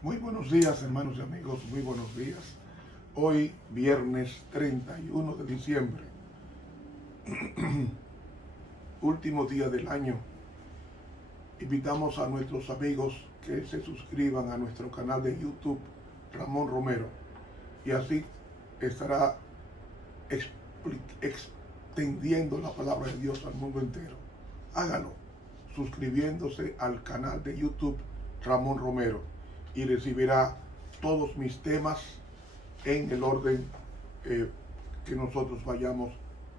Muy buenos días, hermanos y amigos, muy buenos días. Hoy, viernes 31 de diciembre, último día del año. Invitamos a nuestros amigos que se suscriban a nuestro canal de YouTube, Ramón Romero, y así estará extendiendo la palabra de Dios al mundo entero. Hágalo suscribiéndose al canal de YouTube, Ramón Romero, y recibirá todos mis temas en el orden que nosotros vayamos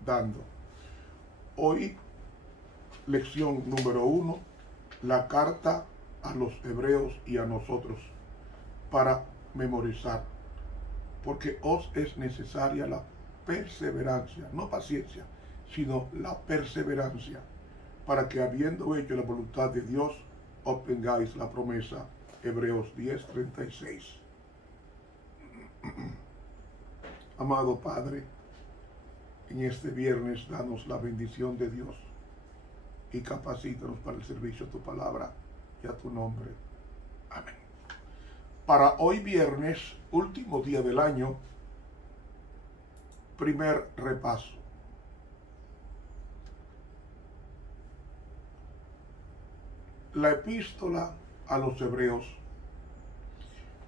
dando. Hoy, lección número 1, la carta a los hebreos y a nosotros, para memorizar, porque os es necesaria la perseverancia, no paciencia, sino la perseverancia, para que habiendo hecho la voluntad de Dios, obtengáis la promesa. Hebreos 10:36. Amado Padre, en este viernes danos la bendición de Dios y capacítanos para el servicio de tu palabra y a tu nombre. Amén. Para hoy viernes, último día del año, primer repaso. La epístola a los hebreos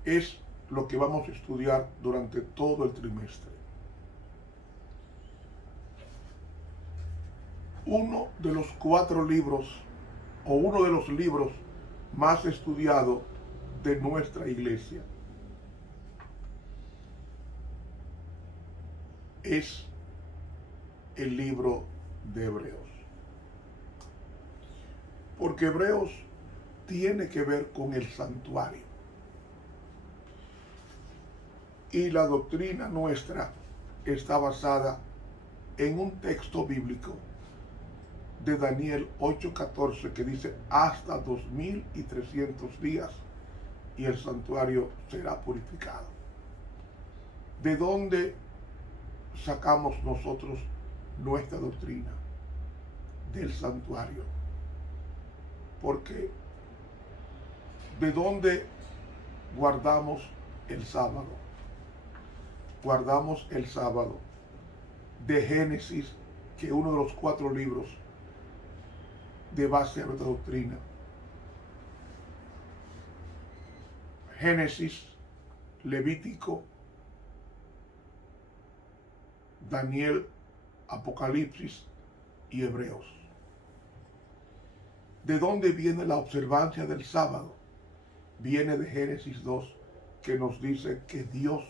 es lo que vamos a estudiar durante todo el trimestre. Uno de los 4 libros, o uno de los libros más estudiados de nuestra iglesia, es el libro de Hebreos. Porque Hebreos tiene que ver con el santuario. Y la doctrina nuestra está basada en un texto bíblico de Daniel 8:14 que dice: hasta 2300 días y el santuario será purificado. ¿De dónde sacamos nosotros nuestra doctrina? Del santuario. Porque ¿de dónde guardamos el sábado? Guardamos el sábado de Génesis, que es uno de los 4 libros de base a nuestra doctrina. Génesis, Levítico, Daniel, Apocalipsis y Hebreos. ¿De dónde viene la observancia del sábado? Viene de Génesis 2, que nos dice que Dios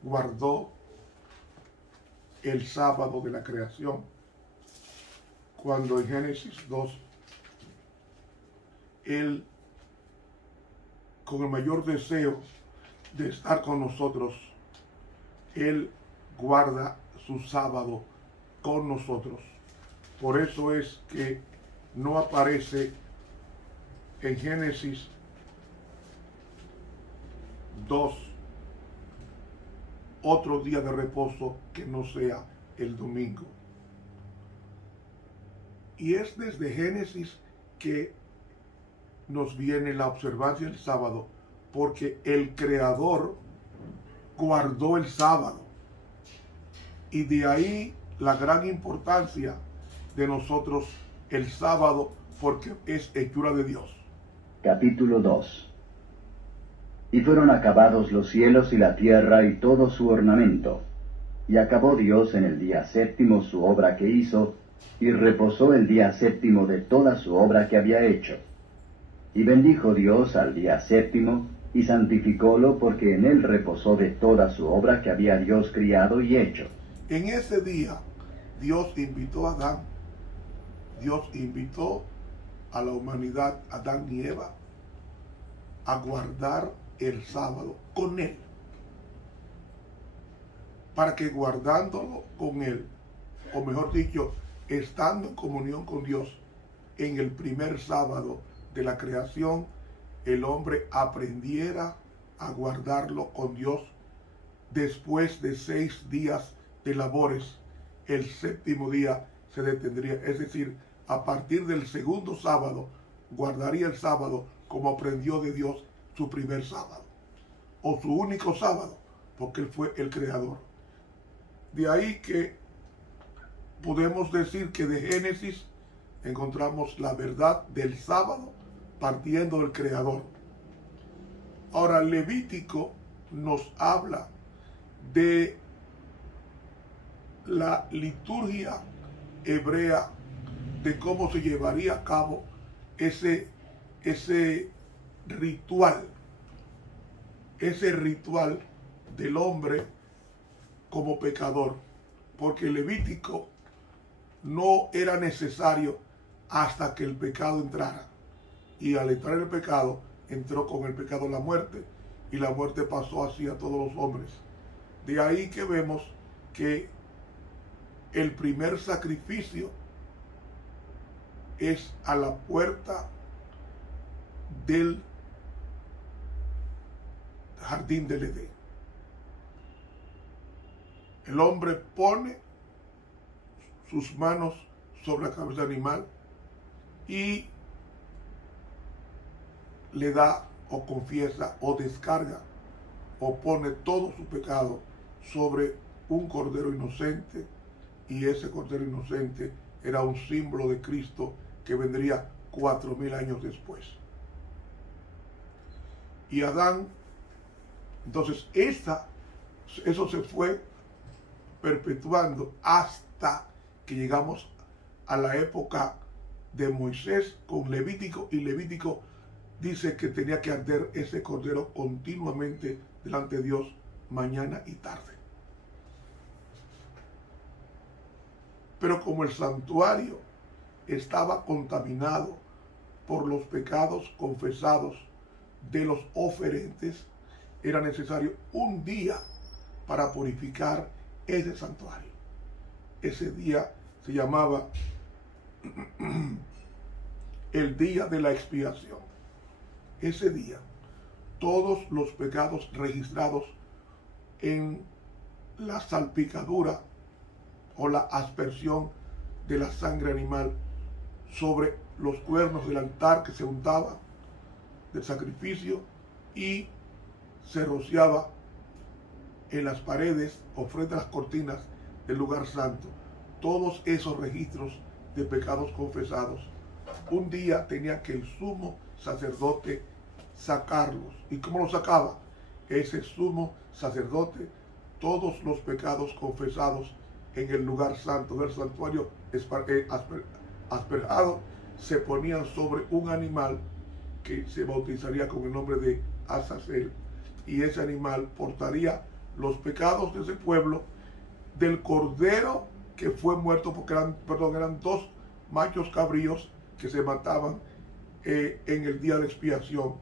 guardó el sábado de la creación, cuando en Génesis 2 Él, con el mayor deseo de estar con nosotros, Él guarda su sábado con nosotros. Por eso es que no aparece en Génesis 2 otro día de reposo que no sea el domingo. Y es desde Génesis que nos viene la observancia del sábado, porque el Creador guardó el sábado. Y de ahí la gran importancia de nosotros el sábado, porque es hechura de Dios. Capítulo 2. Y fueron acabados los cielos y la tierra y todo su ornamento. Y acabó Dios en el día séptimo su obra que hizo, y reposó el día séptimo de toda su obra que había hecho. Y bendijo Dios al día séptimo, y santificólo, porque en él reposó de toda su obra que había Dios criado y hecho. En ese día, Dios invitó a Adán. Dios invitó a la humanidad, Adán y Eva, a guardar el sábado con Él. Para que guardándolo con Él, o mejor dicho, estando en comunión con Dios, en el primer sábado de la creación, el hombre aprendiera a guardarlo con Dios. Después de 6 días de labores, el séptimo día se detendría, es decir, a partir del segundo sábado, guardaría el sábado como aprendió de Dios su primer sábado, o su único sábado, porque Él fue el creador. De ahí que podemos decir que de Génesis encontramos la verdad del sábado partiendo del creador. Ahora, Levítico nos habla de la liturgia hebrea, de cómo se llevaría a cabo ese ritual del hombre como pecador, porque Levítico no era necesario hasta que el pecado entrara, y al entrar el pecado, entró con el pecado la muerte, y la muerte pasó así a todos los hombres. De ahí que vemos que el primer sacrificio es a la puerta del jardín del Edén. El hombre pone sus manos sobre la cabeza del animal y le da o confiesa o descarga o pone todo su pecado sobre un cordero inocente, y ese cordero inocente era un símbolo de Cristo que vendría 4000 años después. Y Adán, entonces eso se fue perpetuando hasta que llegamos a la época de Moisés con Levítico, y Levítico dice que tenía que arder ese cordero continuamente delante de Dios mañana y tarde. Pero como el santuario estaba contaminado por los pecados confesados de los oferentes, era necesario un día para purificar ese santuario. Ese día se llamaba el día de la expiación. Ese día, todos los pecados registrados en la salpicadura o la aspersión de la sangre animal sobre los cuernos del altar que se untaba del sacrificio y se rociaba en las paredes o frente a las cortinas del lugar santo. Todos esos registros de pecados confesados, un día tenía que el sumo sacerdote sacarlos. ¿Y cómo los sacaba? Ese sumo sacerdote, todos los pecados confesados en el lugar santo del santuario asperjado, se ponían sobre un animal que se bautizaría con el nombre de Azazel, y ese animal portaría los pecados de ese pueblo, del cordero que fue muerto, porque eran dos machos cabríos que se mataban en el día de expiación.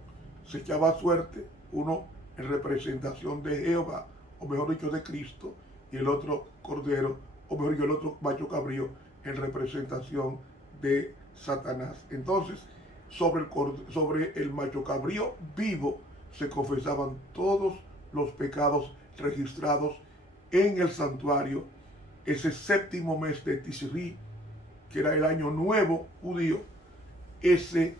Se echaba suerte, uno en representación de Jehová, o mejor dicho de Cristo, y el otro cordero, o mejor dicho el otro macho cabrío, en representación de Satanás. Entonces, sobre el macho cabrío vivo se confesaban todos los pecados registrados en el santuario ese séptimo mes de Tisri, que era el año nuevo judío. Ese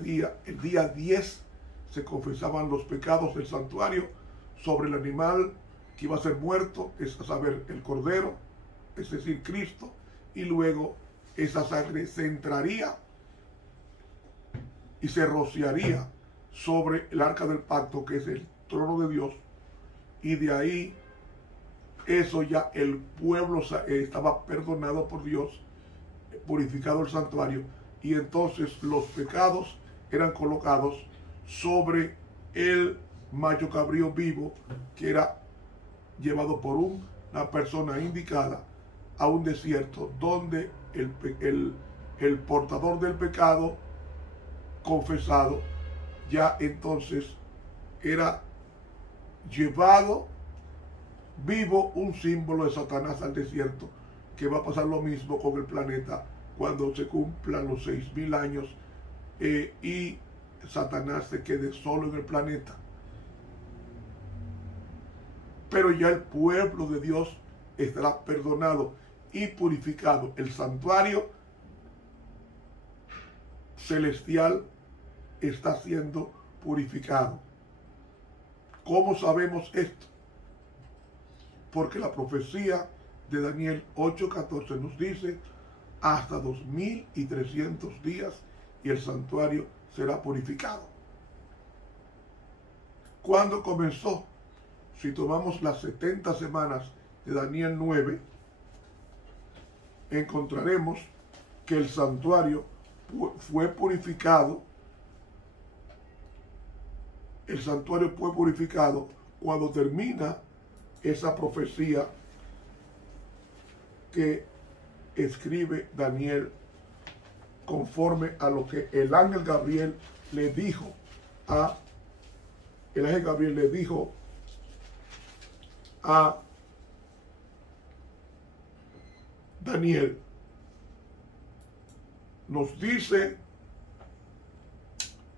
día, el día 10, se confesaban los pecados del santuario sobre el animal que iba a ser muerto, es a saber, el cordero, es decir, Cristo, y luego esa sangre se entraría y se rociaría sobre el arca del pacto, que es el trono de Dios, y de ahí eso ya el pueblo estaba perdonado por Dios, purificado el santuario, y entonces los pecados eran colocados sobre el macho cabrío vivo, que era llevado por una persona indicada a un desierto, donde el portador del pecado confesado ya entonces era llevado vivo, un símbolo de Satanás, al desierto, que va a pasar lo mismo con el planeta cuando se cumplan los 6000 años y Satanás se quede solo en el planeta. Pero ya el pueblo de Dios estará perdonado y purificado. El santuario celestial está siendo purificado. ¿Cómo sabemos esto? Porque la profecía de Daniel 8:14 nos dice hasta 2300 días y el santuario será purificado. ¿Cuándo comenzó? Si tomamos las 70 semanas de Daniel 9, encontraremos que el santuario fue purificado. El santuario fue purificado cuando termina esa profecía que escribe Daniel conforme a lo que el ángel Gabriel le dijo a Daniel. Nos dice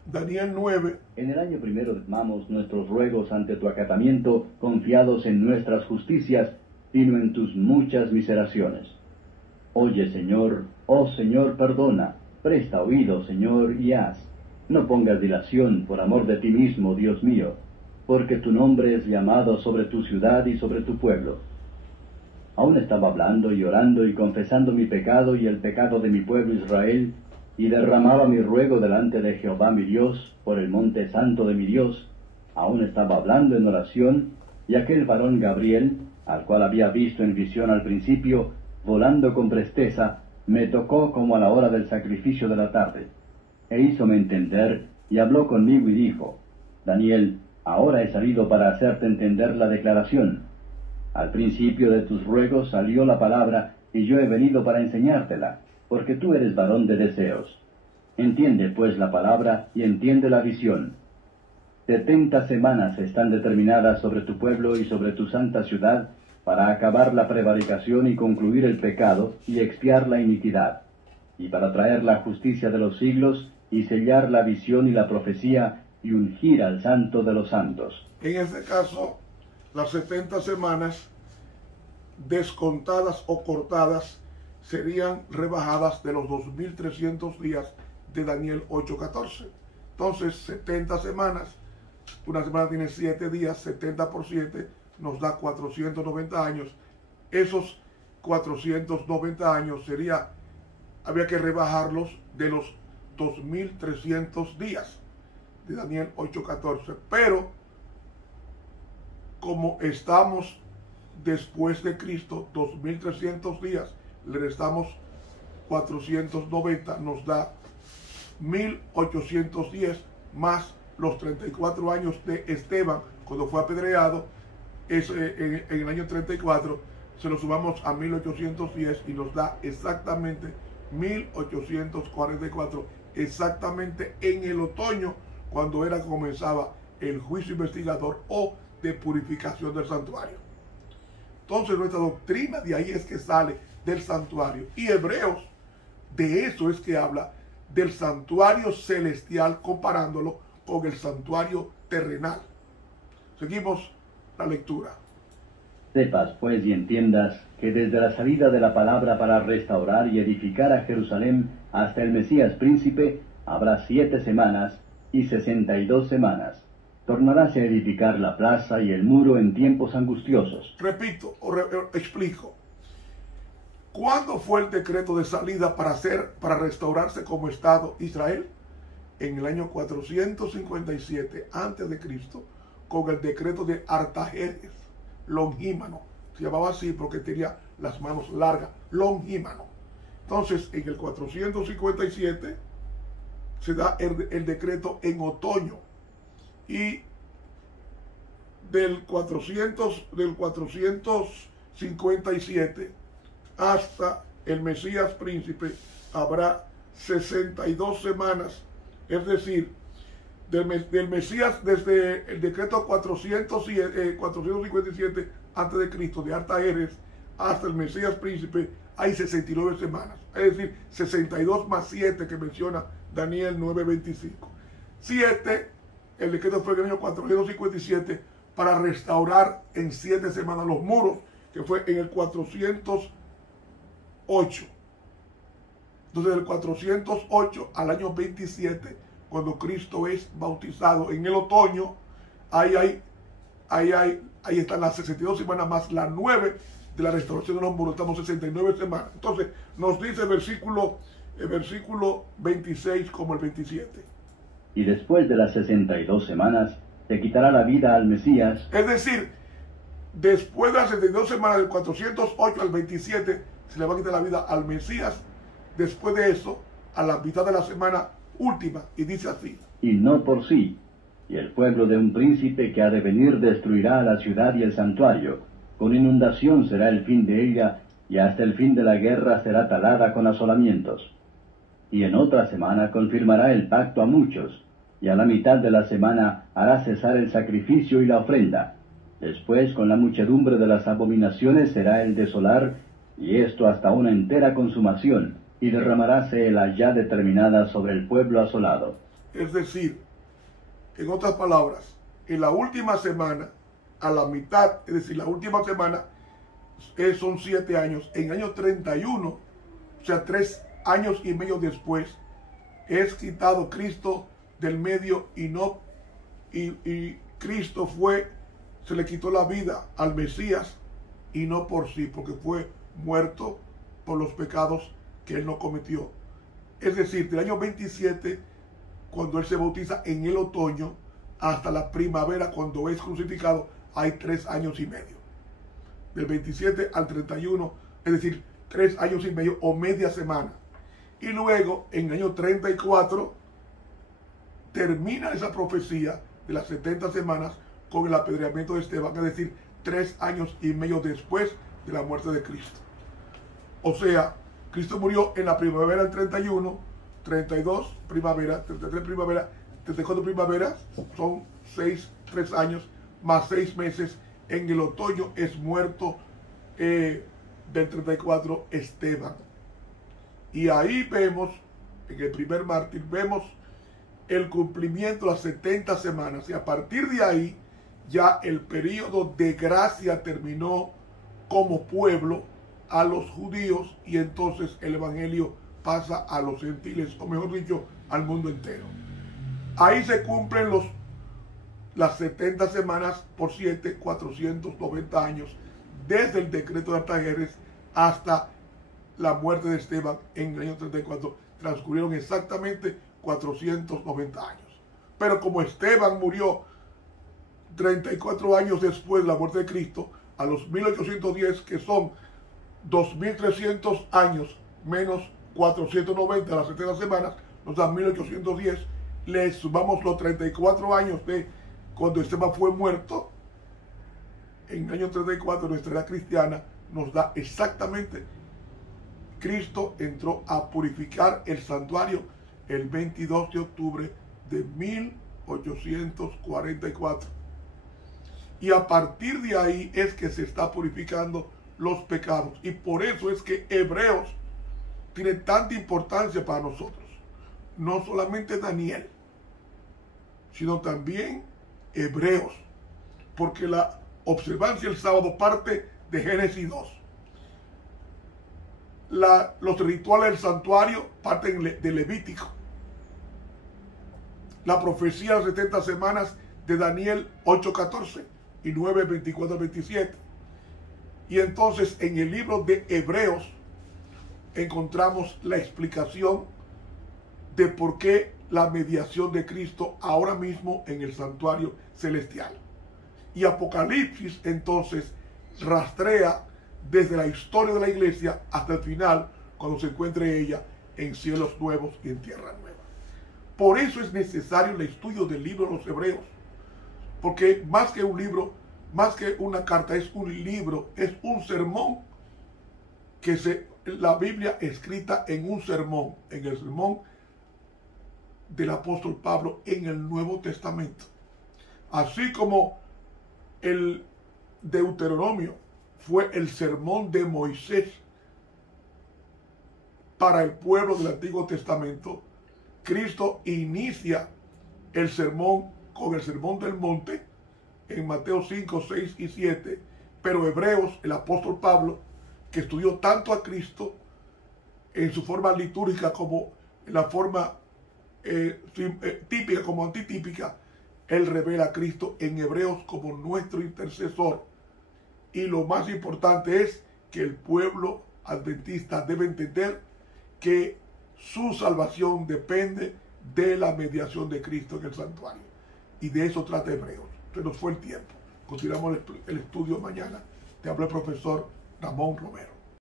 Daniel 9. En el año primero derramamos nuestros ruegos ante tu acatamiento, confiados en nuestras justicias, sino en tus muchas miseraciones. Oye, Señor, oh Señor, perdona, presta oído, Señor, y haz. No pongas dilación por amor de ti mismo, Dios mío, porque tu nombre es llamado sobre tu ciudad y sobre tu pueblo. Aún estaba hablando y orando y confesando mi pecado y el pecado de mi pueblo Israel, y derramaba mi ruego delante de Jehová mi Dios, por el monte santo de mi Dios. Aún estaba hablando en oración, y aquel varón Gabriel, al cual había visto en visión al principio, volando con presteza, me tocó como a la hora del sacrificio de la tarde. E hízome entender, y habló conmigo y dijo: Daniel, ahora he salido para hacerte entender la declaración. Al principio de tus ruegos salió la palabra, y yo he venido para enseñártela, porque tú eres varón de deseos. Entiende pues la palabra y entiende la visión. 70 semanas están determinadas sobre tu pueblo y sobre tu santa ciudad, para acabar la prevaricación y concluir el pecado y expiar la iniquidad, y para traer la justicia de los siglos y sellar la visión y la profecía y ungir al santo de los santos. En este caso, las 70 semanas descontadas o cortadas serían rebajadas de los 2300 días de Daniel 8:14. Entonces, 70 semanas, una semana tiene 7 días, 70 por 7 nos da 490 años. Esos 490 años había que rebajarlos de los 2300 días de Daniel 8:14. Pero como estamos después de Cristo, 2300 días, le restamos 490, nos da 1810 más los 34 años de Esteban cuando fue apedreado. En el año 34 se lo sumamos a 1810 y nos da exactamente 1844, exactamente en el otoño, cuando comenzaba el juicio investigador o de purificación del santuario. Entonces nuestra doctrina de ahí es que sale del santuario, y Hebreos de eso es que habla, del santuario celestial, comparándolo con el santuario terrenal. Seguimos la lectura. Sepas pues y entiendas que desde la salida de la palabra para restaurar y edificar a Jerusalén hasta el Mesías príncipe habrá 7 semanas y 62 semanas. Tornaráse a edificar la plaza y el muro en tiempos angustiosos. Repito, explico. ¿Cuándo fue el decreto de salida para restaurarse como Estado Israel? En el año 457 a.C., con el decreto de Artajerjes, Longímano. Se llamaba así porque tenía las manos largas, Longímano. Entonces, en el 457 se da el decreto en otoño, y del 457 hasta el Mesías príncipe habrá 62 semanas, es decir, del Mesías, desde el decreto 457 a.C. de Artajerjes hasta el Mesías príncipe hay 69 semanas, es decir, 62 más 7 que menciona Daniel 9:25. 7, el decreto fue en el año 457 para restaurar en 7 semanas los muros, que fue en el 408. Entonces del 408 al año 27, cuando Cristo es bautizado en el otoño, ahí están las 62 semanas más las 9 de la restauración de los muros, estamos 69 semanas. Entonces nos dice el versículo 26 como el 27. Y después de las 62 semanas, se quitará la vida al Mesías. Es decir, después de las 62 semanas, del 408 al 27, se le va a quitar la vida al Mesías. Después de eso, a la mitad de la semana última, y dice así: Y no por sí. Y el pueblo de un príncipe que ha de venir destruirá a la ciudad y el santuario. Con inundación será el fin de ella, y hasta el fin de la guerra será talada con asolamientos. Y en otra semana confirmará el pacto a muchos, y a la mitad de la semana hará cesar el sacrificio y la ofrenda. Después, con la muchedumbre de las abominaciones será el desolar, y esto hasta una entera consumación, y derramaráse la ya determinada sobre el pueblo asolado. Es decir, en otras palabras, en la última semana, a la mitad, es decir, la última semana son 7 años, en año 31, o sea, 3 años y medio después, es quitado Cristo del medio y Cristo se le quitó la vida al Mesías, y no por sí, porque fue muerto por los pecados que él no cometió. Es decir, del año 27, cuando él se bautiza en el otoño, hasta la primavera, cuando es crucificado, hay 3 años y medio. Del 27 al 31, es decir, 3 años y medio o media semana. Y luego, en el año 34, termina esa profecía de las 70 semanas con el apedreamiento de Esteban, es decir, 3 años y medio después de la muerte de Cristo. O sea, Cristo murió en la primavera del 31, 32 primavera, 33 primavera, 34 primaveras, son 3 años más 6 meses. En el otoño es muerto del 34 Esteban. Y ahí vemos, en el primer mártir, vemos el cumplimiento de las 70 semanas. Y a partir de ahí, ya el periodo de gracia terminó como pueblo a los judíos, y entonces el evangelio pasa a los gentiles, o mejor dicho, al mundo entero. Ahí se cumplen las 70 semanas por 7, 490 años, desde el decreto de Artajerjes hasta la muerte de Esteban en el año 34. Transcurrieron exactamente 490 años. Pero como Esteban murió 34 años después de la muerte de Cristo, a los 1810, que son 2300 años menos 490 las 70 semanas, nos dan 1810. Le sumamos los 34 años de cuando Esteban fue muerto, en el año 34, nuestra era cristiana nos da exactamente: Cristo entró a purificar el santuario el 22 de octubre de 1844. Y a partir de ahí es que se está purificando los pecados. Y por eso es que Hebreos tiene tanta importancia para nosotros. No solamente Daniel, sino también Hebreos. Porque la observancia del sábado parte de Génesis 2. Los rituales del santuario parten de Levítico. La profecía de las 70 semanas de Daniel 8:14 y 9:24-27. Y entonces en el libro de Hebreos encontramos la explicación de por qué la mediación de Cristo ahora mismo en el santuario celestial. Y Apocalipsis entonces rastrea desde la historia de la iglesia hasta el final, cuando se encuentre ella en cielos nuevos y en tierra nueva. Por eso es necesario el estudio del libro de los Hebreos, porque más que un libro, más que una carta, es un libro, es un sermón, la Biblia escrita en un sermón, en el sermón del apóstol Pablo en el Nuevo Testamento. Así como el Deuteronomio fue el sermón de Moisés para el pueblo del Antiguo Testamento, Cristo inicia el sermón con el sermón del monte en Mateo 5, 6 y 7, pero Hebreos, el apóstol Pablo, que estudió tanto a Cristo, en su forma litúrgica como en la forma típica como antitípica, Él revela a Cristo en Hebreos como nuestro intercesor. Y lo más importante es que el pueblo adventista debe entender que su salvación depende de la mediación de Cristo en el santuario. Y de eso trata Hebreos. Se nos fue el tiempo. Continuamos el estudio mañana. Te habla el profesor Ramón Romero.